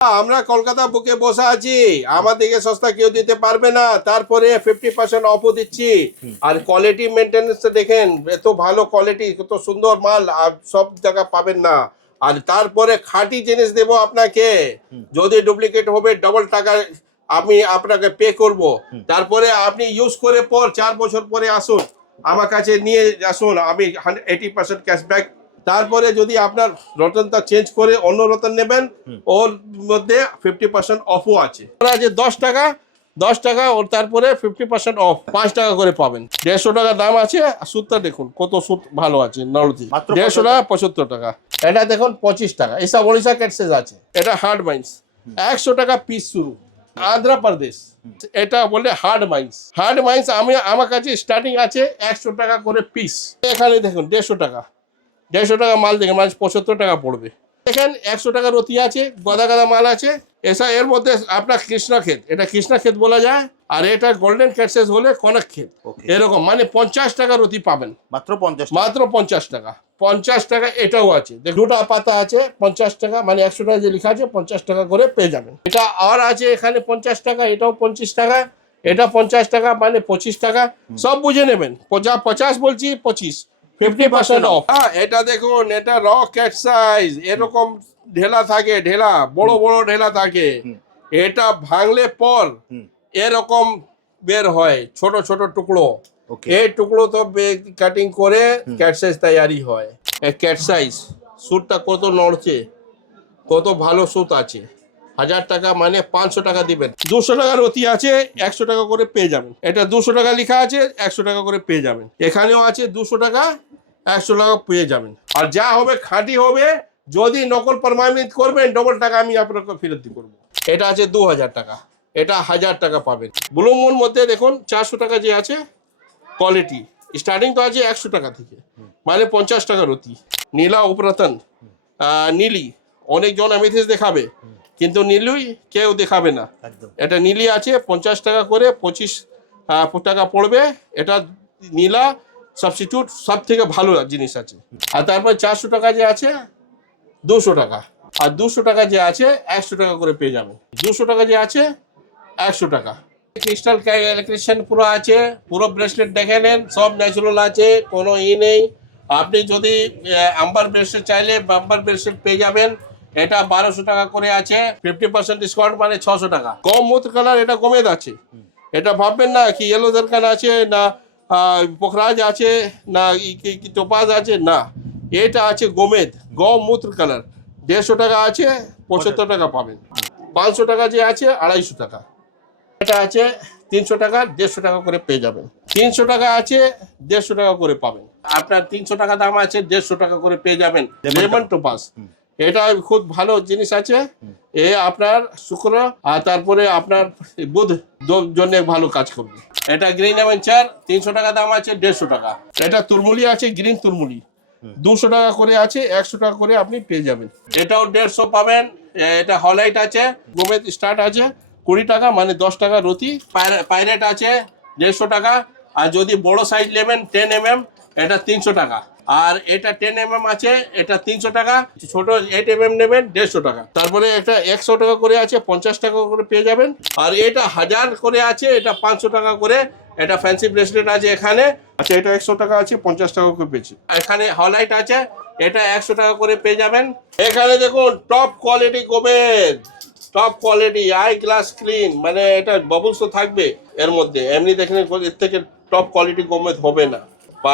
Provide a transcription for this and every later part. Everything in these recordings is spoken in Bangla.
আমরা কলকাতা বুকে বসে আছি, আমাদেরকে সস্তা কেউ দিতে পারবে না। তারপরে 50% অফও দিচ্ছি। আর কোয়ালিটি মেনটেনেন্স দেখেন, এত ভালো কোয়ালিটি, কত সুন্দর মাল আর সব জায়গা পাবেন না। আর তারপরে খাঁটি জিনিস দেবো আপনাকে, যদি ডুপ্লিকেট হবে ডবল টাকা আমি আপনাকে পে করব। তারপরে আপনি ইউজ করে পর 4 বছর পরে আসুন আমার কাছে নিয়ে আসুন, আমি 80% ক্যাশব্যাক। তারপরে যদি আপনার রতনটা চেঞ্জ করে অন্য রতন নেবেন, ওর মধ্যে 50% অফও আছে। যে 10 টাকা ওর তারপরে 50% অফ, 5 টাকা করে পাবেন। 150 টাকা দাম আছে। সুতটা দেখুন কত সুত ভালো আছে, নলতি 150 টাকা, 75 টাকা। এটা দেখুন 25 টাকা। এসব ওড়িশা ক্যাটসেস আছে। এটা হার্ড মাইন্স 100 টাকা পিস শুরু। আন্ধ্রপ্রদেশ এটা বলে হার্ড মাইন্স। হার্ড মাইন্স আমার কাছে স্টার্টিং আছে 100 টাকা করে পিস। এখানে দেখুন 150 টাকা। 150 টাকা মাল দেখেন, মাল 75 টাকা পড়বে। দেখেন 100 টাকা রতি আছে, গদা গদা মাল আছে। এর মধ্যে আপনার কৃষ্ণক্ষেত, এটা কৃষ্ণক্ষেত বলা যায়। আর এটা গোল্ডেন ক্যাটসেস হলে কনক ক্ষেত। এরকম মানে 50 টাকা রতি পাবেন, মাত্র 50 টাকা। 50 টাকা এটাও আছে, দুটা পাতা আছে 50 টাকা, মানে 100 টাকা যে লেখা আছে 50 টাকা করে পেয়ে যাবেন। এটা আর আছে এখানে 50 টাকা, এটাও 25 টাকা, এটা 50 টাকা, মানে 25 টাকা। সব বুঝে নেবেন, 50 বলছি 25, 50% অফ। এটা দেখুন, এটা র ক্যাট সাইজ, এরকম ঢেলা থাকে, ঢেলা বড় বড় ঢেলা থাকে। এটা ভাঙলে পর এরকম বের হয় ছোট ছোট টুকরো। এই টুকরো তো কাটিং করে ক্যাট সাইজ তৈরি হয়। ক্যাট সাইজ সুটটা কত নড়ছে, কত ভালো সুত আছে। 1000 টাকা মানে 500 টাকা দিবেন। 200 টাকা রতি আছে, 100 টাকা করে পেয়ে যাবেন। এটা 200 টাকা লেখা আছে, 100 টাকা করে পেয়ে যাবেন। এখানেও আছে 200 টাকা, 100 টাকা পেয়ে যাবেন। আর যা হবে খাঁটি হবে। যদি নকল প্রমাণিত করবেন ডবল টাকা আমি আপনাকে ফেরত করবো। এটা আছে 2000 টাকা, এটা 1000 টাকা পাবেন। ব্লু মুন মধ্যে দেখুন 400 টাকা যে আছে কোয়ালিটি, স্টার্টিং তো আছে 100 টাকা থেকে, মানে 50 টাকা রতি। নীলা উপরতন, নীলি অনেকজন অ্যামেথিস দেখাবে, কিন্তু নীলুই কেউ দেখাবে না। এটা নীলি আছে 50 টাকা করে, 25 টাকা পড়বে। এটা নীলা সাবস্টিটিউট সব থেকে ভালো জিনিস আছে। আর তারপর 400 টাকা যে আছে 200 টাকা, আর 200 টাকা যে আছে 100 টাকা করে পেয়ে যাবেন। 200 টাকা যে আছে 100 টাকা। ক্রিস্টাল ক্যালকুলেশন পুরো আছে, পুরো ব্রেসলেট দেখে নেন, সব ন্যাচুরাল আছে, কোনো নেই। আপনি যদি আম্বার ব্রেসলেট চাইলে বাম্বার ব্রেসলেট পেয়ে যাবেন। এটা 1200 টাকা করে আছে, 50% ডিসকাউন্ট, মানে 600 টাকা। কম মুথ কালার, এটা কমে আছে। এটা ভাববেন না কি ইয়েলো দরকার আছে, না পোখরাজ আছে, না টোপাজ আছে, না, এটা আছে গোমেদ, গৌমূত্র কালার। 150 টাকা আছে, 75 টাকা পাবেন। 500 টাকা যে আছে 250 টাকা। এটা আছে 300 টাকা, 150 টাকা করে পেয়ে যাবেন। 300 টাকা আছে, 150 টাকা করে পাবেন। আপনার 300 টাকা দাম আছে, 150 টাকা করে পেয়ে যাবেন লেমন টোপাস। এটা খুব ভালো জিনিস আছে। এ আপনার শুক্র আর তারপরে আপনার বুধ জন্য ভালো কাজ করবে। এটা গ্রিন অ্যাডভেঞ্চার, 300 টাকা দাম আছে, 150 টাকা। এটা তুরমুলি আছে, গ্রিন তুরমুলি 200 টাকা করে আছে, 100 টাকা করে আপনি পেয়ে যাবেন। এটাও 150 পাবেন। এটা হলাইট আছে, গোমেদ স্টার্ট আছে 20 টাকা, মানে 10 টাকা রতি। পাইরেট আছে 150 টাকা। আর যদি বড় সাইজ নেবেন 10 mm, এটা 300 টাকা। আর এটা 10 mm আছে, এটা 300 টাকা। ছোট 8 mm নেবেন 150 টাকা। তারপরে একটা 100 টাকা করে আছে, 50 টাকা করে পেয়ে যাবেন। আর এটা 1000 করে আছে, এটা 500 টাকা করে। এটা ফ্যান্সি ব্রেসলেট আছে এখানে। আচ্ছা, এটা 100 টাকা আছে, 50 টাকা করে পেয়েছি। এখানে হলাইট আছে, এটা 100 টাকা করে পেয়ে যাবেন। এখানে দেখুন টপ কোয়ালিটি গোমেদ, top quality eye glass clean, মানে এটা বাবলস তো থাকবে এর মধ্যে। এমনি দেখেন এর থেকে টপ কোয়ালিটি গোমেদ হবে না।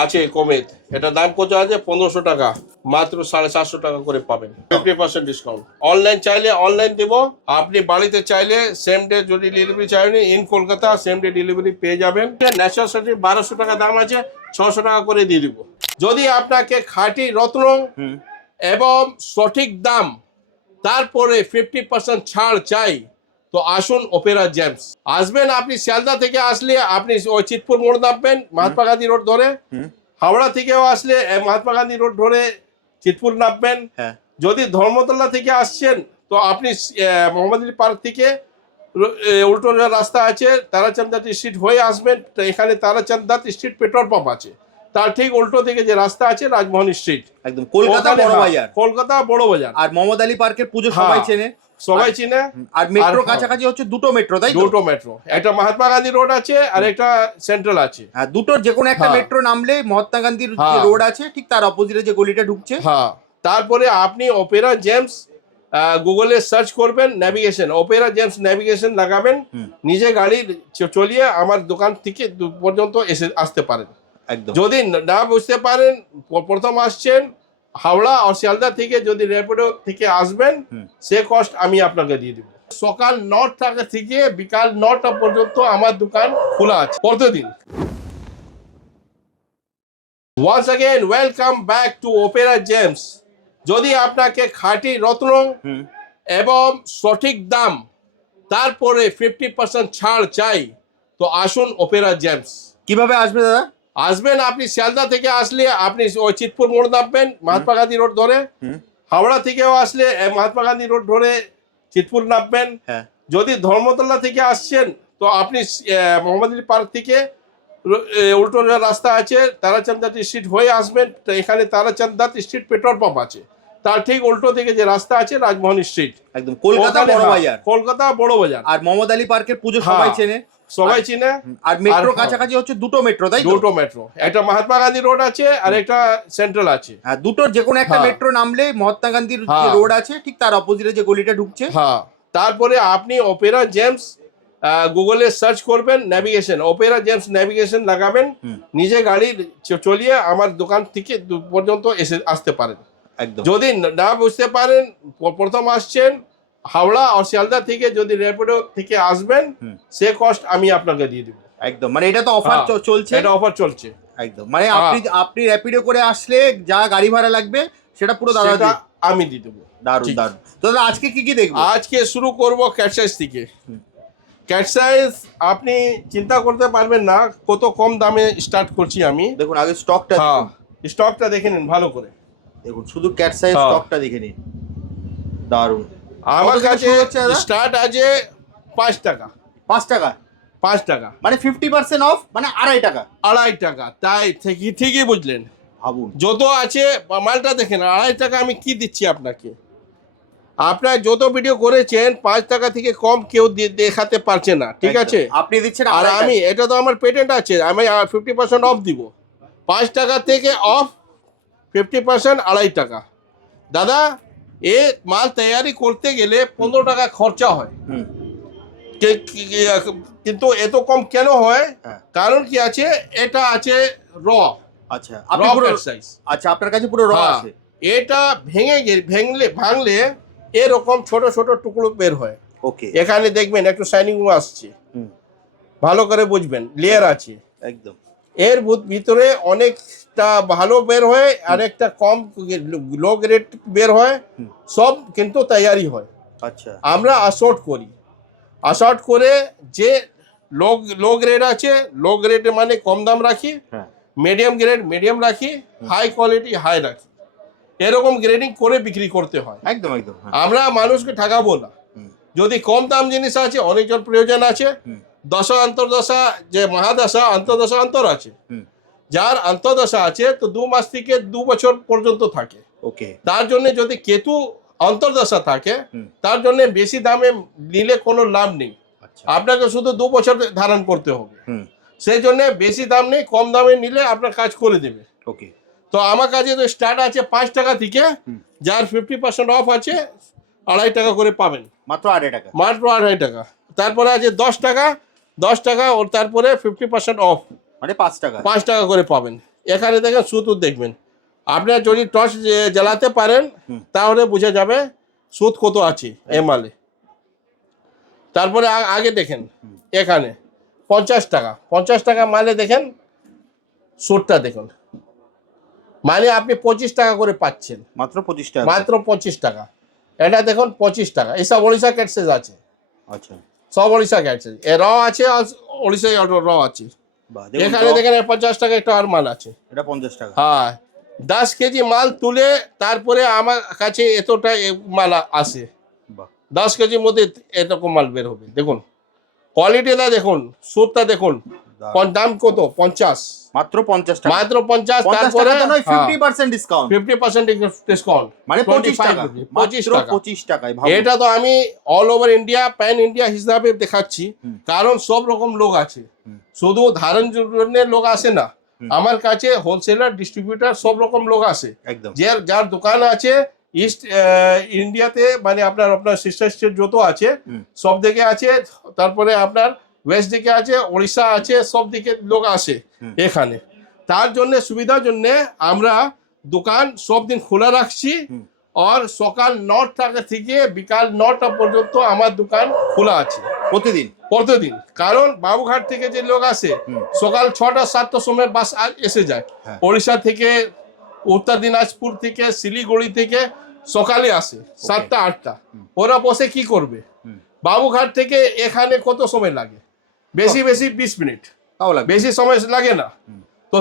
আছে কোমেদ, এটা দাম কত আছে 1500 টাকা, মাত্র 750 টাকা করে পাবেন, 50% ডিসকাউন্ট। অনলাইন চাইলে অনলাইন দেব, আপনি বাড়িতে চাইলে সেম ডে যদি ডেলিভারি চাইলে in Kolkata same day delivery পেয়ে যাবেন। ন্যাচারাল সার্টি 1200 টাকা দাম আছে, 600 টাকা করে দিয়ে দিব। যদি আপনাকে খাঁটি রত্ন এবং সঠিক দাম, তারপরে 50% ছাড় চাই, তো আসুন অপেরা জেমস। আসবেন আপনি শিয়ালদা থেকে আসলে আপনি ওই চিতপুর মোড় নামবেন, মহাত্মা গান্ধী রোড ধরে। হাওড়া থেকেও আসলে মহাত্মা গান্ধী রোড ধরে চিতপুর নামবেন। যদি ধর্মতলা থেকে আসছেন তো আপনি মোহাম্মদ আলী পার্ক থেকে উল্টো রাস্তা আছে, তারাচাঁদ দাস স্ট্রিট হয়ে আসবেন। তো এখানে Tarachand Das street petrol pump আছে, তার ঠিক উল্টো দিকে যে রাস্তা আছে রাজমোহন স্ট্রিট, একদম কলকাতা বড় বাজার। কলকাতা বড় বাজার। আর মোহাম্মদ আলী পার্কের পুজো সবাই চেনে। সবাই চিনে। আর মেট্রো কাছাকাছি হচ্ছে দুটো মেট্রো, তাই তো? দুটো মেট্রো, একটা মহাত্মা গান্ধী রোড আছে আর একটা সেন্ট্রাল আছে। হ্যাঁ, দুটোর যে কোনো একটা মেট্রো নামলে মহাত্মা গান্ধীর যে রোড আছে ঠিক তার অপোজিটে যে গলিটা ঢুকছে। হ্যাঁ, তারপরে আপনি অপেরা জেমস গুগলে সার্চ করবেন, নেভিগেশন অপেরা জেমস নেভিগেশন লাগাবেন, নিজে গাড়ি চলিয়ে আমার দোকান থেকে পর্যন্ত আসতে পারেন। একদম। যদি না বুঝতে পারেন, প্রথম আসছেন হাওড়া আর শিয়ালদা থেকে, যদি র্যাপিডো থেকে আসবেন সে কস্ট আমি আপনাকে দিয়ে দেবো। সকাল 9টা থেকে বিকাল 9টা পর্যন্ত আমার দোকান খোলা আছে প্রতিদিন। Once again, welcome back to Opera Gems. যদি আপনাকে খাঁটি রত্ন এবং সঠিক দাম তারপরে 50% ছাড় চাই তো আসুন অপেরা জেমস। কিভাবে আসবে দাদা? আসবেন আপনি শিয়ালদা থেকে আসলে আপনি ওই চিতপুর মোড় নামবেন, মহাত্মা গান্ধী রোড ধরে। হাওড়া থেকেও আসলে মহাত্মা গান্ধী রোড ধরে চিতপুর নামবেন। যদি ধর্মতলা থেকে আসছেন তো আপনি মোহাম্মদ আলী পার্ক থেকে উল্টো রাস্তা আছে, তারাচাঁদ দাস স্ট্রিট হয়ে আসবেন। তো এখানে Tarachand Das street petrol pump আছে, তার ঠিক উল্টো দিকে যে রাস্তা আছে রাজমোহন স্ট্রিট, একদম কলকাতা বড় বাজার। কলকাতা বড় বাজার। আর মোহাম্মদ আলী পার্কের পুজো সবাই চেনে, সবাই চিনে। আর মেট্রো কাছাকাছি হচ্ছে দুটো মেট্রো, তাই তো? দুটো মেট্রো, একটা মহাত্মা গান্ধী রোড আছে আর একটা সেন্ট্রাল আছে। হ্যাঁ, দুটোর যে কোনো একটা মেট্রো নামলে মহাত্মা গান্ধীর যে রোড আছে ঠিক তার অপোজিটে যে গলিটা ঢুকছে। হ্যাঁ, তারপরে আপনি অপেরা জেমস গুগলে সার্চ করবেন, নেভিগেশন অপেরা জেমস নেভিগেশন লাগাবেন, নিজে গাড়ি চলিয়ে আমার দোকান থেকে পর্যন্ত আসতে পারেন। একদম। যদি না বুঝতে পারেন, প্রথম আসছেন হাওড়া আর শিয়ালদা থেকে, যদি র্যাপিডো থেকে আসবেন সে কস্ট আমি আপনাকে দিয়ে দেবো। একদম, মানে এটা তো অফার চলছে। এটা অফার চলছে একদম, মানে আপনি র্যাপিডো করে আসলে যা গাড়ি ভাড়া লাগবে সেটা পুরো দাদা আমি দিয়ে দেবো। দারুণ দারুণ। তো দাদা আজকে কি দেখবো? আজকে শুরু করব ক্যাট সাইজ থেকে। ক্যাট সাইজ আপনি চিন্তা করতে পারবেন না কত কম দামে স্টার্ট করছি আমি। দেখুন আগে স্টকটা, স্টকটা দেখে নিন ভালো করে। দেখুন শুধু ক্যাট সাইজ স্টকটা দেখে নিন, দারুণ। আমার কাছে স্টার্ট আছে 5 টাকা। 5 টাকা? 5 টাকা মানে 50% অফ, মানে 2.5 টাকা। 2.5 টাকা, তাই ঠিকই বুঝলেন। ভাবুন যত আছে মালটা দেখেন, 2.5 টাকা আমি কি দিচ্ছি আপনাকে। আপনার যত ভিডিও করেছেন 5 টাকা থেকে কম কেউ দেখাতে পারছে না, ঠিক আছে? আপনি দিচ্ছেন, আর আমি এটা তো আমার পেটেন্ট আছে, আমি 50% অফ দিব। 5 টাকা থেকে অফ 50%, 2.5 টাকা। দাদা এ মাল তৈরি করতে গেলে 15 টাকা খরচা হয়, কিন্তু এত কম কেন হয়? কারণ কি আছে, এটা আছে র। আচ্ছা, আপনি পুরো সাইজ। আচ্ছা, আপনার কাছে পুরো র আছে। এটা ভাঙলে এরকম ছোট ছোট টুকরো বের হয়। ওকে, এখানে দেখবেন একটু শাইনিং আসছে, ভালো করে বুঝবেন, লেয়ার আছে একদম। এর ভিতরে অনেকটা ভালো বের হয় আর একটা কম লো গ্রেড বের হয়, সব কিন্তু তৈরি হয়। আচ্ছা, আমরা অ্যাসর্ট করি, অ্যাসর্ট করে যে লো গ্রেড আছে, লো গ্রেড মানে কম দাম রাখি, মিডিয়াম গ্রেড মিডিয়াম রাখি, হাই কোয়ালিটি হাই রাখি, এরকম গ্রেডিং করে বিক্রি করতে হয়। একদম একদম। আমরা মানুষকে ঠকাবো না। যদি কম দাম জিনিস আছে, অনেকজন প্রয়োজন আছে, দশা অন্তর্দশা যে মহাদশা অন্তর্দশা অন্তর আছে, যার অন্তর্দশা আছে তো 2 মাস থেকে 2 বছর পর্যন্ত থাকে। ওকে, তার জন্য যদি কেতু অন্তর্দশা থাকে তার জন্য বেশি দামে নিলে কোনো লাভ নেই, আপনাকে শুধু 2 বছর ধারণ করতে হবে। সেই জন্য বেশি দাম নেই, কম দামে নিলে আপনার কাজ করে দেবে। ওকে, তো আমার কাছে তো স্টার্ট আছে 5 টাকা থেকে, যার 50% অফ আছে 2.5 টাকা করে পাবেন, মাত্র 2.5 টাকা। মাত্র 2.5 টাকা। তারপরে আছে 10 টাকা, 10 টাকা ওর তারপরে 50% অফ, মানে 5 টাকা, 5 টাকা করে পাবেন। এখানে দেখেন সুতো দেখবেন, আপনার যদি টর্চ জ্বালাতে পারেন তাহলে বোঝা যাবে সুদ কত আছে এ মালে। তারপরে আগে দেখেন এখানে 50 টাকা, 50 টাকা মালে দেখেন সুদটা দেখুন, মানে আপনি 25 টাকা করে পাচ্ছেন, মাত্র 25 টাকা, মাত্র 25 টাকা। এটা দেখুন 25 টাকা। এইসব ওড়িশা ক্যাটসেজ আছে। আচ্ছা, সব ওড়িশা ক্যাটসেজ, এ র আছে আর ওড়িশা র আছে। এখানে দেখেন 50 টাকা একটা আর মাল আছে, এটা 50 টাকা। হ্যাঁ, 10 কেজি মাল তুলে তারপরে আমার কাছে এতটা মাল আসে। 10 কেজির মধ্যে এরকম মাল বের হবে। দেখুন কোয়ালিটিটা দেখুন, সুরটা দেখুন, দাম কত 50, মাত্র 50 টাকা, মাত্র 50। 50 তারপরে টাকা নয় 50% ডিসকাউন্ট, 50% ডিসকাউন্ট, মানে 25 টাকা, 25 মাত্র টাকা। 25 টাকায় ভাবুন। এটা তো আমি all over India, pan India হিসাবে দেখাচ্ছি, কারণ সব রকম লোক আছে, শুধু ধারণ জন্য লোক আসে না, আমার কাছে হোলসেলার, ডিস্ট্রিবিউটার সব রকম লোক আসে। একদম, যার দোকান আছে ইস্ট ইন্ডিয়াতে, মানে আপনার সিস্টার স্টেট যত আছে সব দিকে আছে, তারপরে আপনার ওয়েস্ট দিকে আছে, ওড়িশা আছে, সব দিকে লোক আসে এখানে। তার জন্য সুবিধার জন্য আমরা দোকান সব দিন খোলা রাখছি, আর সকাল 9টা থেকে বিকাল 9টা পর্যন্ত আমার দোকান খোলা আছে প্রতিদিন। কারণ বাবুঘাট থেকে যে লোক আসে সকাল 6টা-7টার সময় বাস এসে যায়, ওড়িশা থেকে, উত্তর দিনাজপুর থেকে, শিলিগুড়ি থেকে সকালে আসে 7টা-8টা। ওরা বসে কি করবে? বাবুঘাট থেকে এখানে কত সময় লাগে? বেশি 20 মিনিট, বেশি সময় লাগে না। তো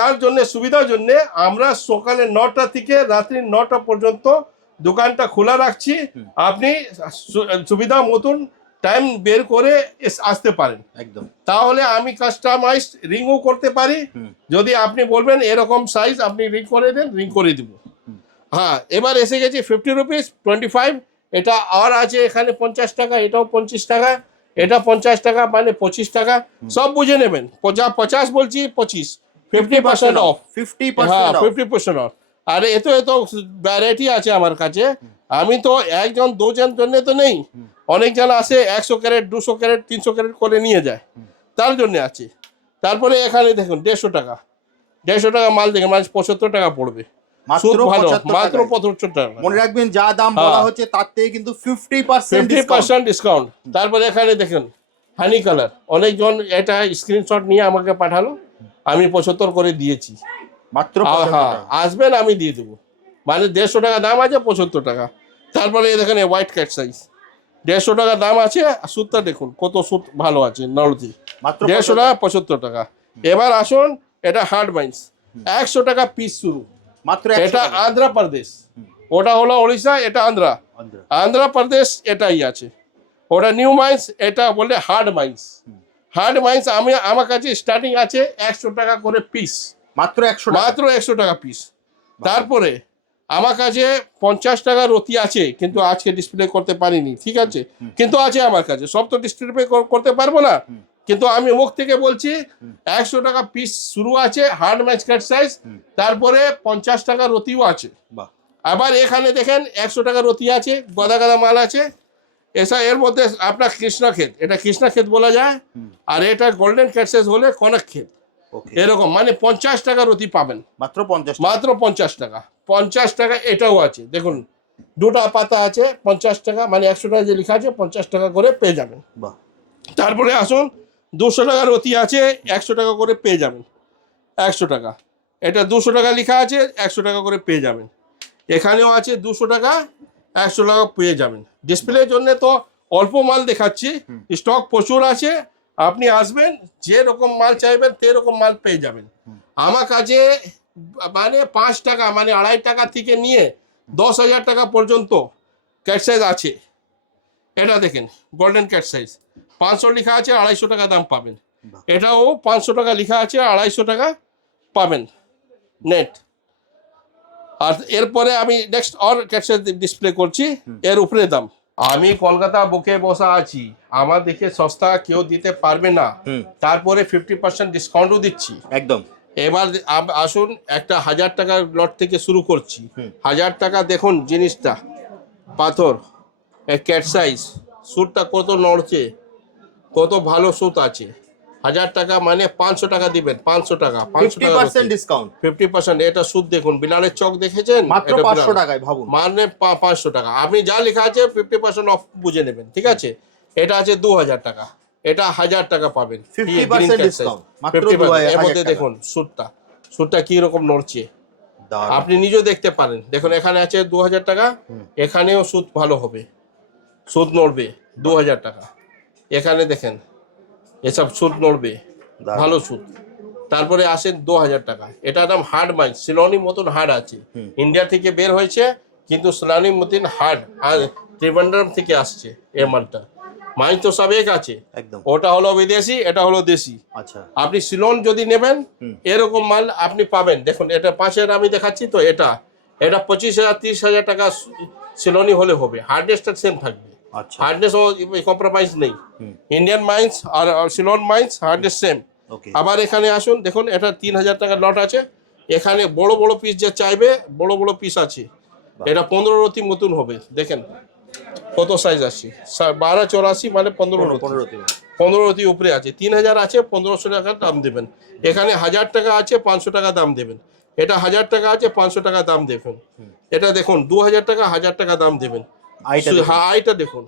তার জন্য সুবিধার জন্য আমরা সকালে 9টা থেকে রাত্রি 9টা পর্যন্ত দোকানটা খোলা রাখছি। আপনি সুবিধা মতন টাইম বের করে আসতে পারেন। একদম, তাহলে আমি কাস্টমাইজ রিংও করতে পারি। যদি আপনি বলবেন এরকম সাইজ আপনি রিং করে দেন, রিং করে দিব। হ্যাঁ, এবার এসে গেছে 50 রুপিস, 25, এটা আর আছে এখানে 50 টাকা, এটাও 25 টাকা, এটা 50 টাকা, মানে 25 টাকা। সব বুঝে নেবেন, 50 বলছি, 25, 50% অফ, 50% অফ। আর এত ভ্যারাইটি আছে আমার কাছে। আমি তো একজন দুজন জন্য তো নেই, অনেকজন আসে 100 ক্যারেট, 200 ক্যারেট, 300 ক্যারেট করে নিয়ে যায়, তার জন্য আছে। তারপরে এখানে দেখুন 150 টাকা, 150 টাকা মাল দেখেন, মানে 75 টাকা পড়বে, মাত্র 75 টাকা। মনে রাখবেন যা দাম বলা হচ্ছে তার থেকে কিন্তু 50% ডিসকাউন্ট। তারপরে এখানে দেখুন হানি কালার, অনেকজন এটা স্ক্রিনশট নিয়ে আমাকে পাঠালো, আমি 75 করে দিয়েছি। মাত্র হ্যাঁ, আসবেন আমি দিয়ে দেবো, মানে 150 টাকা দাম আছে, 75 টাকা। তারপরে দেখেন হোয়াইট ক্যাট সাইজ, 150 টাকা দাম আছে। সুতটা দেখুন কত সুত ভালো আছে, নলতি, 150 টাকা, 75 টাকা। এবার আসুন, এটা হার্ড মাইন্স, 100 টাকা পিস শুরু, মাত্র। এটা আন্ধ্রপ্রদেশ, ওটা হলো ওড়িশা, এটা আন্ধ্রপ্রদেশ, এটাই আছে। ওটা নিউ মাইন্স, এটা বলে হার্ড মাইন্স। আমার কাছে স্টার্টিং আছে 100 টাকা করে পিস, মাত্র 100 টাকা পিস। তারপরে আমার কাছে 50 টাকা রতি আছে, কিন্তু আজকে ডিসপ্লে করতে পারিনি, ঠিক আছে, কিন্তু আছে আমার কাছে। সব তো ডিসপ্লে করতে পারবো না, কিন্তু আমি মুখ থেকে বলছি 100 টাকা পিস শুরু আছে, হার্ড ম্যাচ কাট সাইজ। তারপরে 50 টাকা রতিও আছে। আবার এখানে দেখেন 100 টাকা রতি আছে, গদা মাল আছে। এর মধ্যে আপনার কৃষ্ণক্ষেত, এটা কৃষ্ণক্ষেত বলা যায়, আর এটা গোল্ডেন ক্যাটসেস বলে কনক ক্ষেত, এরকম। মানে 50 টাকা রতি পাবেন, মাত্র 50 টাকা। 50 টাকা এটাও আছে, দেখুন দুটা পাতা আছে, 50 টাকা, মানে 100 টাকা যে লেখা আছে 50 টাকা করে পেয়ে যাবেন। তারপরে আসুন 200 টাকা রতি আছে, 100 টাকা করে পেয়ে যাবেন, 100 টাকা। এটা 200 টাকা লেখা আছে, 100 টাকা করে পেয়ে যাবেন। এখানেও আছে 200 টাকা, 100 টাকা পেয়ে যাবেন। ডিসপ্লের জন্য তো অল্প মাল দেখাচ্ছি, স্টক প্রচুর আছে। আপনি আসবেন, যে রকম মাল চাইবেন সেরকম মাল পেয়ে যাবেন আমার কাছে। মানে 5 টাকা, মানে 2.5 টাকা থেকে নিয়ে 10,000 টাকা পর্যন্ত ক্যাট সাইজ আছে। এটা দেখেন গোল্ডেন ক্যাট সাইজ, 500 লেখা আছে, 250 টাকা দাম পাবেন। এটাও 500 টাকা লেখা আছে, 250 টাকা পাবেন নেট। আর এরপরে আমি নেক্সট আর ক্যাট সাইজ ডিসপ্লে করছি, এর উপরে দাম। আমি কলকাতা বুকে বসা আছি, আমার দেখে সস্তা কেউ দিতে পারবে না, তারপরে 50% ডিসকাউন্টও দিচ্ছি একদম। এবার আসুন, একটা 1000 টাকার লট থেকে শুরু করছি। 1000 টাকা দেখুন জিনিসটা, পাথর, ক্যাট সাইজ, সুটটা কত নড়ছে, কত ভালো সুত আছে। 1000 টাকা মানে 500 টাকা দিবেন, 500 টাকা, 50% ডিসকাউন্ট, 50%। এটা সুদ দেখুন, বিলালের চক দেখেছেন, মাত্র 500 টাকায় ভাবুন, মানে 500 টাকা। আপনি যা লেখা আছে 50% অফ বুঝে নেবেন, ঠিক আছে। এটা আছে 2000 টাকা, এটা 1000 টাকা পাবেন, 50% ডিসকাউন্ট, মাত্র 2000 এর মধ্যে দেখুন সুটটা কি রকম নড়ছে, আপনি নিজেও দেখতে পারেন। দেখুন এখানে আছে 2000 টাকা, এখানেও সুদ ভালো হবে, সুদ নড়বে 2000 টাকা। এখানে দেখেন এসব সুদ নড়বে, ভালো সুদ। তারপরে আসেন 2000 টাকা, এটার নাম হার্ড মাইন্স, সিলোনির মতন হার্ড আছে, ইন্ডিয়া থেকে বের হয়েছে, কিন্তু সিলোনির মতন হার্ড, আর ত্রিভেন্দ্রম থেকে আসছে এই মালটা। মাইন্স তো সব এক আছে, একদম। ওটা হলো বিদেশি, এটা হলো দেশি। আচ্ছা। আপনি সিলন যদি নেবেন এরকম মাল আপনি পাবেন। দেখুন এটা পাশের আমি দেখাচ্ছি তো, এটা 25,000 30,000 টাকা সিলনি হলে হবে, হার্ডনেসটা সেম থাকবে। আচ্ছা। হার্ডনেস কম্প্রোমাইজ নেই। ইন্ডিয়ান মাইন্স আর সিলন মাইন্স হার্ডনেস সেম। ওকে। আবার এখানে আসুন, দেখুন এটা 3,000 টাকার লট আছে। এখানে বড় বড় পিস যে চাইবে বড় বড় পিস আছে। এটা 15 রতি মতন হবে, দেখেন কত সাইজ আছে, 1284 মানে 15 রতি। 15 রতি উপরে আছে। 3,000 আছে, 1,500 টাকা দাম দেবেন। এখানে 1,000 টাকা আছে, 500 টাকা দাম দেবেন। এটা 1,000 টাকা আছে, 500 টাকা দাম দেবেন। এটা দেখুন 2,000 টাকা, 1,000 টাকা দাম দেবেন। হ্যাঁ আইটা দেখুন,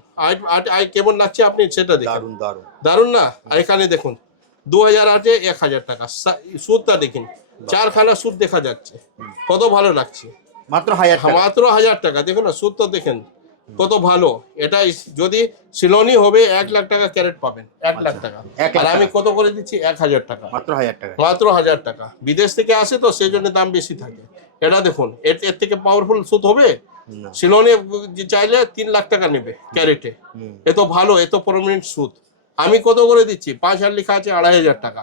আই কেমন লাগছে আপনি সেটা দেখুন। দারুন দারুন দারুন না? আর এখানে দেখুন 2,000 আছে, 1,000 টাকা। সুদটা দেখুন, 4খানা সুদ দেখা যাচ্ছে, কত ভালো লাগছে। মাত্র 1000 টাকা। মাত্র 1,000 টাকা। দেখুন না সুদটা দেখেন কত ভালো। এটা যদি সিলনি হবে 1 লাখ টাকা ক্যারেট পাবেন, 1 লাখ টাকা। আর আমি কত করে দিচ্ছি? 1,000 টাকা। মাত্র 1000 টাকা। মাত্র 1,000 টাকা। বিদেশ থেকে আসে তো সেই জন্য দাম বেশি থাকে। এটা দেখুন এর থেকে পাওয়ারফুল সুদ হবে? সিলনে চাইলে 3 লাখ টাকা নেবে ক্যারেটে। এত ভালো, এত পার্মানেন্ট সুদ। আমি কত করে দিচ্ছি? 5,000 লেখা আছে, 2,500 টাকা।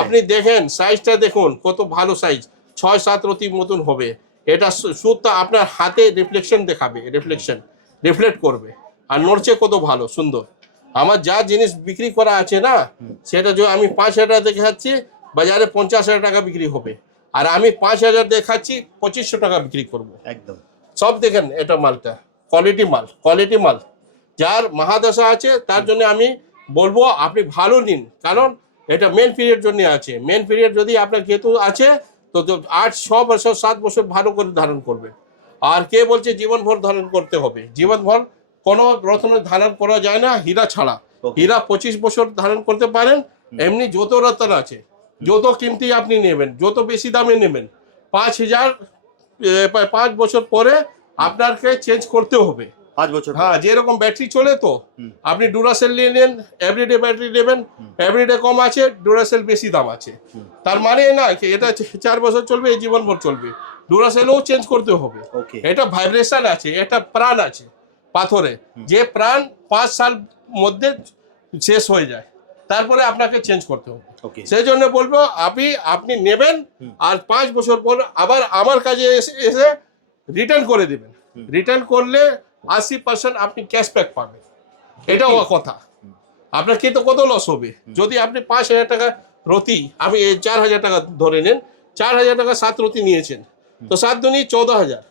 আপনি দেখেন সাইজটা দেখুন কত ভালো সাইজ, 6-7 রতি মতন হবে। এটা সুদটা আপনার হাতে রিফ্লেকশন দেখাবে, রিফ্লেক্ট করবে। আর নড়ছে কত ভালো সুন্দর। আমার যা জিনিস বিক্রি করা আছে না, সেটা যে আমি 5,000 টাকা দেখাচ্ছি, বাজারে 50,000 টাকা বিক্রি হবে। আর আমি 5,000 দেখাচ্ছি, 2,500 টাকা বিক্রি করবো। একদম সব দেখেন এটা মালটা কোয়ালিটি মাল। যার মহাদশা আছে তার জন্য আমি বলবো আপনি ভালো নিন, কারণ এটা মেন পিরিয়ড জন্য আছে। মেন পিরিয়ড যদি আপনার কেতু আছে তো 8-6 বছর 7 বছর ভালো করে ধারণ করবে। আর কে বলছে জীবনভর ধারণ করতে হবে? জীবনভর কোনো রত্নের ধারণ করা যায় না হীরা ছাড়া। হীরা 25 বছর ধারণ করতে পারেন। এমনি যত রত্ন আছে, যত কিমতি আপনি নেবেন, যত বেশি দামে নেবেন, 5 বছর পরে আপনাকে চেঞ্জ করতে হবে। 5 বছর। হ্যাঁ, যেরকম ব্যাটারি চলে তো আপনি ডুরাসেল নিয়ে নেন, এভরিডে ব্যাটারি নেবেন, এভরিডে কম আছে, ডুরাসেল বেশি দাম আছে। তার মানে না এটা 4 বছর চলবে, এই জীবনভর চলবে। ডুরাসেলও চেঞ্জ করতে হবে। এটা ভাইব্রেশন আছে, এটা প্রাণ আছে পাথরে, যে প্রাণ 5 সাল মধ্যে শেষ হয়ে যায়, তারপরে আপনাকে চেঞ্জ করতে হবে। সেই জন্য বলবো আপনি নেবেন আর 5 বছর পর আবার আমার কাছে এসে রিটার্ন করে দেবেন। রিটার্ন করলে 80% আপনি ক্যাশব্যাক পাবেন। এটাও কথা। আপনার কিন্তু কত লস হবে যদি আপনি 5,000 টাকা রতি, আমি 4,000 টাকা ধরে নেন, 4,000 টাকা 7 রতি নিয়েছেন, তো 7 দুনি 14,000।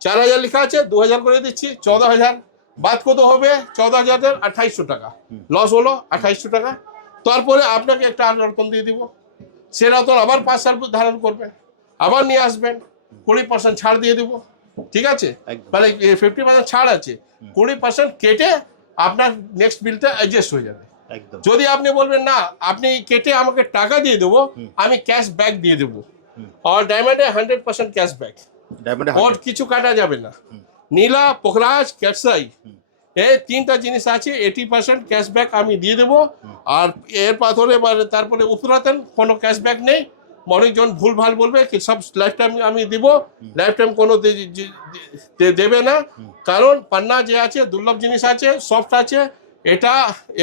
4,000 লেখা আছে, 2,000 করে দিচ্ছি, 14,000 বাদ কত হবে? 14,000 2,800 টাকা লস হলো, 2,800 টাকা। তারপরে আপনাকে একটা আর রতন দিয়ে দিব, সে রতন আবার 5 সাল ধারণ করবেন, আবার নিয়ে আসবেন, 20% ছাড় দিয়ে দিব। ঠিক আছে? মানে 50% ছাড় আছে, 20% কেটে আপনার নেক্সট বিলটা অ্যাডজাস্ট হয়ে যাবে। যদি আপনি বলবেন না আপনি কেটে আমাকে টাকা দিয়ে দেবো, আমি ক্যাশ ব্যাক দিয়ে দেবো। আর ডায়মন্ডে 100% ক্যাশ ব্যাক, ওর কিছু কাটা যাবে না। নীলা, পোখরাজ, ক্যাটসাই, এই 3টা জিনিস আছে, 80% ক্যাশব্যাক আমি দিয়ে দেবো। আর এর পাথরে তারপরে উত্তরাতেন কোনো ক্যাশব্যাক নেই। অনেকজন ভুলভাল বলবে কি সব লাইফ টাইম আমি দিব, লাইফ টাইম কোনো দেবে না। কারণ পান্না যে আছে দুর্লভ জিনিস আছে, সফট আছে, এটা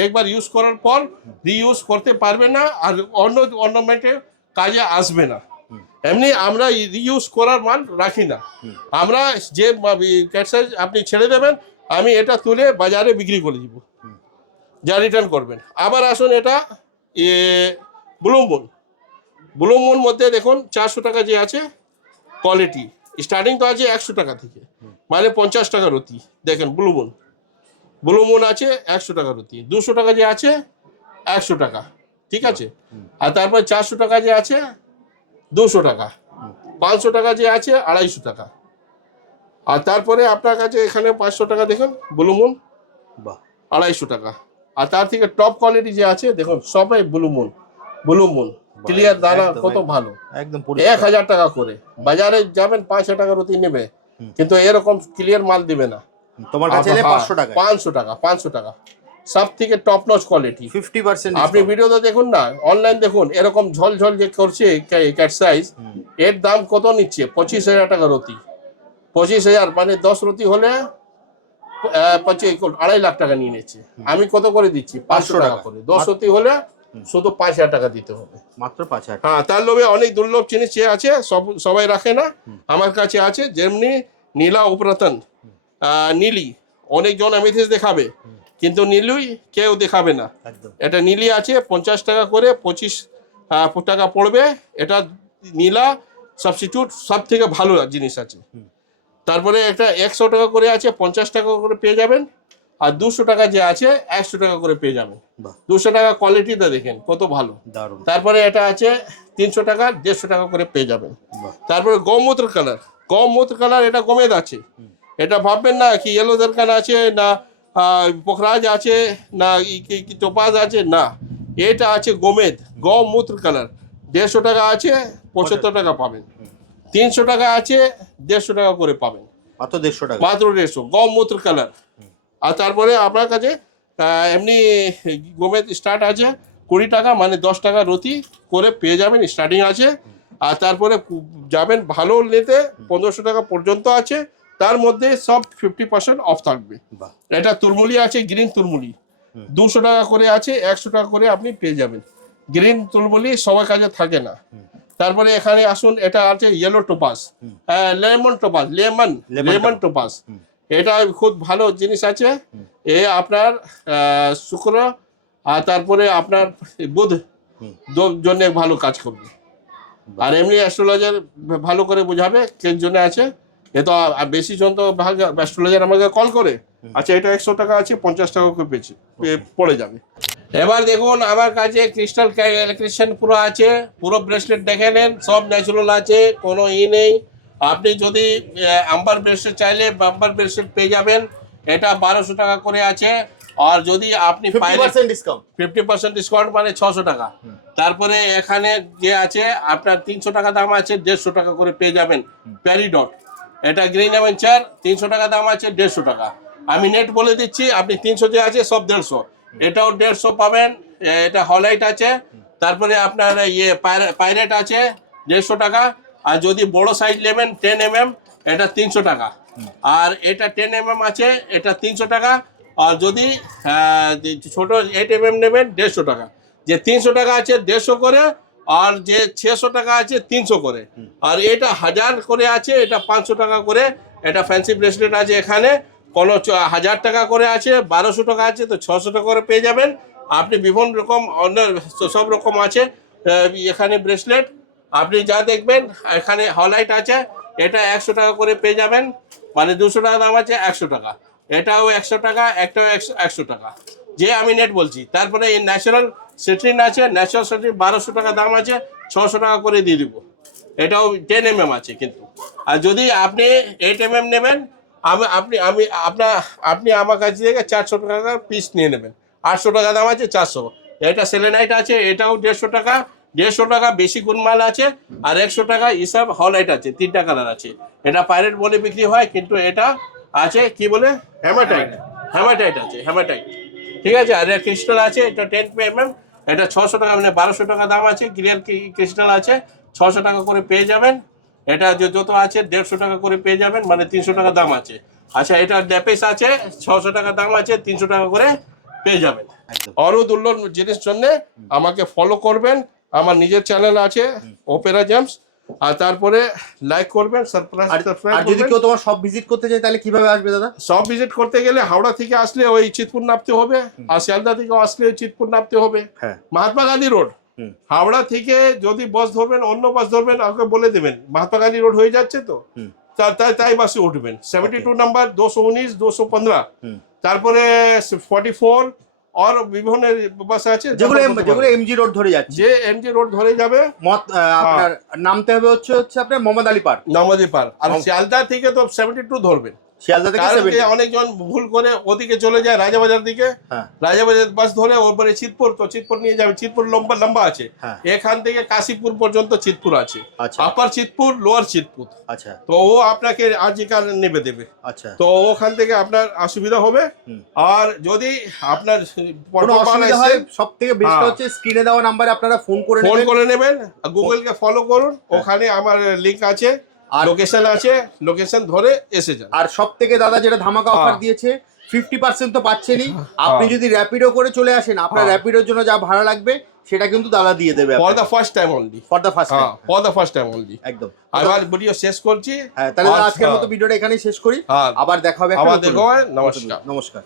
একবার ইউজ করার পর রিইউজ করতে পারবে না, আর অন্য অর্নামেন্টে কাজে আসবে না। এমনি আমরা রিইউজ করার মাল রাখি না। আমরা যে ক্যাটসাইজ আপনি ছেড়ে দেবেন, আমি এটা তুলে বাজারে বিক্রি করে দিব, যা রিটার্ন করবেন। আবার আসুন এটা ব্লু মুন মধ্যে দেখুন 400 টাকা যে আছে কোয়ালিটি, স্টার্টিং তো আছে 100 টাকা থেকে, মানে 50 টাকা রতি। দেখেন ব্লু মুন আছে 100 টাকা রতি, 200 টাকা যে আছে 100 টাকা, ঠিক আছে। আর তারপর 400 টাকা যে আছে 200 টাকা, 500 টাকা যে আছে 250 টাকা। আর তারপরে আপনার কাছে এখানে 500 টাকা দেখুন ব্লু মুন, 250 টাকা। আর তার থেকে টপ কোয়ালিটি যে আছে দেখুন সবাই ব্লু মুন ক্লিয়ার দানা কত ভালো, একদম 1,000 টাকা করে। বাজারে যাবেন 500 টাকা রতি নেবে, কিন্তু এরকম ক্লিয়ার মাল দিবে না। তোমার কাছে 500 টাকা 500 টাকা সব থেকে টপ নচ কোয়ালিটি, 50%। আপনি ভিডিওতে দেখুন না, অনলাইন দেখুন, এরকম ঝলঝল যে করছে ক্যাট সাইজ, এর দাম কত নিচ্ছে? 25,000 টাকা রতি। 25,000 মানে 10 রতি হলে 2.5 লাখ টাকা নিয়ে নিচ্ছে, আমি কত করে দিচ্ছি 500 টাকা করে। 10 হলে শুধু 5,000 টাকা দিতে হবে, মাত্র 5,000। হ্যাঁ। তার লোভে অনেক দুর্লভ জিনিস যে আছে সবাই রাখে না, আমার কাছে আছে। যেমনি নীলা উপরতন, নীলি অনেকজন অ্যামেথিস্ট দেখাবে, কিন্তু নীলুই কেউ দেখাবে না। এটা নীলি আছে 50 টাকা করে, 25 টাকা পড়বে। এটা নীলা সাবস্টিটিউট সব থেকে ভালো জিনিস আছে। তারপরে একটা 100 টাকা করে আছে, 50 টাকা করে পেয়ে যাবেন। আর 200 টাকা যে আছে 100 টাকা করে পেয়ে যাবেন। 200 টাকা কোয়ালিটিটা দেখেন কত ভালো। তারপরে এটা আছে 300 টাকা, 150 টাকা করে পেয়ে যাবেন। তারপরে গৌমূত্র কালার, এটা গমেদ আছে। এটা ভাববেন না কি ইয়েলো দরকার আছে না, পোখরাজ আছে না, টোপাজ আছে না, এটা আছে গৌমূত্র কালার। 150 টাকা আছে, 75 টাকা পাবেন। 300 টাকা আছে, 150 টাকা করে পাবেন, মাত্র 150 টাকা, মাত্র 150 গৌমূত্র কালার। আর তারপরে আপনার কাছে এমনি গোমেদ স্টার্ট আছে 20 টাকা, মানে 10 টাকা রতি করে পেয়ে যাবেন, স্টার্টিং আছে। আর তারপরে যাবেন ভালো নিতে 1500 টাকা পর্যন্ত আছে, তার মধ্যে সব 50% অফ থাকবে। এটা তুরমুলি আছে, গ্রিন তুরমুলি 200 টাকা করে আছে, 100 টাকা করে আপনি পেয়ে যাবেন। গ্রিন তুরমুলি সবার কাছে থাকে না। তারপরে এখানে আসুন, এটা আছে ইয়েলো টোপাস, লেমন টোপাস। এটা খুব ভালো জিনিস আছে। এ আপনার শুক্র আর তারপরে আপনার বুধ জন্য ভালো কাজ করবে। আর এমনি অ্যাস্ট্রোলজার ভালো করে বোঝাবে কে জন্য আছে। এ তো বেশি জন তো অ্যাস্ট্রোলজার আমাকে কল করে, আচ্ছা এটা 100 টাকা আছে, 50 টাকা করে পড়ে যাবে। এবার দেখুন আমার কাছে ক্রিস্টাল ইলেকট্রিশিয়ান পুরো আছে, পুরো ব্রেসলেট দেখে নেন, সব ন্যাচুরাল আছে, কোনো নেই। আপনি যদি আম্বার ব্রেসলেট চাইলে বাম্বার ব্রেসলেট পেয়ে যাবেন, এটা 1200 টাকা করে আছে। আর যদি আপনি 50% ডিসকাউন্ট মানে 600 টাকা। তারপরে এখানে যে আছে আপনার 300 টাকা দাম আছে, 150 টাকা করে পেয়ে যাবেন প্যারিডট। এটা গ্রিন অ্যাভেঞ্চার 300 টাকা দাম আছে, 150 টাকা। আমি নেট বলে দিচ্ছি, আপনি 300 যে আছে সব 150, এটাও 150 পাবেন। এটা হলাইট আছে, তারপরে আপনার ইয়ে পাইরেট আছে 150 টাকা। আর যদি বড় সাইজ নেবেন 10 mm, এটা 300 টাকা। আর এটা 10 mm আছে, এটা 300 টাকা। আর যদি ছোট 8 mm নেবেন 150 টাকা। যে 300 টাকা আছে 150 করে, আর যে 600 টাকা আছে 300 করে। আর এটা 1000 করে আছে, এটা 500 টাকা করে। এটা ফ্যান্সি ব্রেসলেট আছে, এখানে কোনো 1000 টাকা করে আছে, 1200 টাকা আছে, তো 600 টাকা করে পেয়ে যাবেন আপনি। বিভিন্ন রকম অন্য সব রকম আছে এখানে ব্রেসলেট। আপনি যা দেখবেন এখানে হলাইট আছে, এটা 100 টাকা করে পেয়ে যাবেন, মানে 200 টাকা দাম আছে, 100 টাকা। এটাও 100 টাকা, একটাও 100 টাকা, যে আমি নেট বলছি। তারপরে এই ন্যাচারাল সেট্রিন আছে, ন্যাচারাল সেট্রিন 1200 টাকা দাম আছে, 600 টাকা করে দিয়ে দিব। এটাও 10 mm আছে কিন্তু। আর যদি আপনি 8 mm নেবেন, আপনি আমার কাছ থেকে 400 টাকা পিস নিয়ে নেবেন, 800 টাকা দাম আছে, 400। এটা সেলেনাইট আছে, এটাও 150 টাকা। 150 টাকা বেশি গুণ মাল আছে। আর 100 টাকা এসব হলাইট আছে, 3টা কালার আছে। এটা পাইরেট বলে বিক্রি হয়, কিন্তু এটা আছে কি বলে হ্যামাটাইট আছে, হ্যামাটাইট, ঠিক আছে। আর ক্রিস্টাল আছে, এটা 10 mm, এটা 600 টাকা, মানে 1200 টাকা দাম আছে। ক্লিয়ার ক্রিস্টাল আছে, 600 টাকা করে পেয়ে যাবেন। এটা যত আছে 150 টাকা করে পেয়ে যাবেন, মানে 300 টাকা দাম আছে। আচ্ছা, এটা ড্যাপেস আছে, 600 টাকা দাম আছে, 300 টাকা করে পেয়ে যাবেন। আরও দুর্লভ জিনিস জন্য আমাকে ফলো করবেন, আমার নিজের চ্যানেল আছে অপেরা জেমস। আর তারপরে লাইক করবেন, সাবস্ক্রাইব। আর যদি কেউ তোমার সব ভিজিট করতে চায় তাহলে কিভাবে আসবে দাদা? সব ভিজিট করতে গেলে হাওড়া থেকে আসলে ওই চিতপুর নামতে হবে, আর শিয়ালদা থেকে আসলে চিতপুর নামতে হবে। মহাত্মা গান্ধী রোড, হাওড়া থেকে যদি বাস ধরবেন, অন্য বাস ধরবেন, আমাকে বলে দেবেন মহাত্মা গান্ধী রোড হয়ে যাচ্ছে, তো তাই বাসে উঠবেন। 72 নাম্বার, 219, 215, তারপরে 44 আর বিভিন্ন বাস আছে যেগুলো এমজি রোড ধরে যাচ্ছে। যে এমজি রোড ধরে যাবে, আপনার নামতে হবে হচ্ছে আপনার মোহাম্মদ আলী পার্ক। আর শিয়ালদা থেকে তো 72 ধরবেন। শিয়ালদা থেকে অনেকজন ভুল করে ওদিকে চলে যায় রাজাবাজার দিকে, রাজাবাজার বাস ধরে ওর পরে চিতপুর, তো চিতপুর নিয়ে যাবে। চিতপুর লম্বা আছে, এখান থেকে কাশীপুর পর্যন্ত চিতপুর আছে, আপার চিতপুর, লোয়ার চিতপুর। আচ্ছা, তো ও আপনাকে আজিকার নেবে দেবে। আচ্ছা, তো ওখান থেকে আপনার অসুবিধা হবে। আর যদি আপনার সব থেকে বেস্ট হচ্ছে স্ক্রিনে দেওয়া নাম্বারে আপনারা ফোন করে নেবেন। গুগলকে ফলো করুন, ওখানে আমার লিঙ্ক আছে, আর লোকেশন আছে, লোকেশন ধরে এসে যান। আর সব থেকে দাদা যেটা ধামাকা অফার হ্যাঁ। দিয়েছে 50% তো পাচ্ছেনই, আপনি যদি র্যাপিডো করে চলে আসেন আপনার হ্যাঁ। র্যাপিডোর জন্য যা ভাড়া লাগবে সেটা কিন্তু দাদা দিয়ে দেবে for the first time only, for the first time. For the first time only. একদম। আবার ভিডিও শেষ করছি। হ্যাঁ, তাহলে দাদা আজকের হ্যাঁ। মতো ভিডিওটা এখানেই শেষ করি, হ্যাঁ। আবার দেখা হবে আবার একটা দেখা নতুন হয়। video। নমস্কার। নমস্কার।